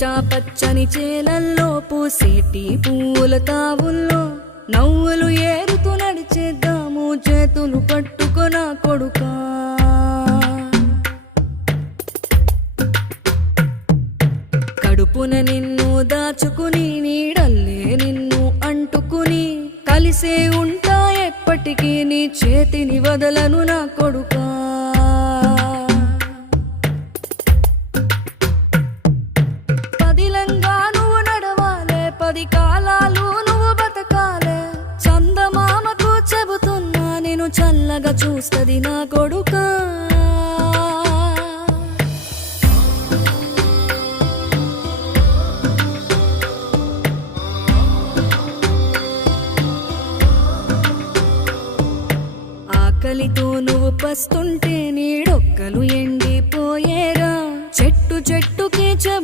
పచ్చా పచ్చని చేలల్లో పూసేటి పూల తావుల్లో నవ్వులు ఏరుతూ నడిచేద్దాము చేతులు పట్టుకొన కొడుకా. కడుపున నిన్ను దాచుకుని నీడల్లే నిన్ను అంటుకుని కలిసే ఉంటా ఎప్పటికీ నీ చేతిని వదలను నా కొడుకా. పదిలంగా నువ్వు నడవాలే, 10 కాలాలు నువ్వు బతకాలే. చందమామకు చెబుతున్నా నేను చల్లగా చూస్తది నా కొడుకా. ఆకలితో నువ్వు పస్తుంటే నీడొక్కలు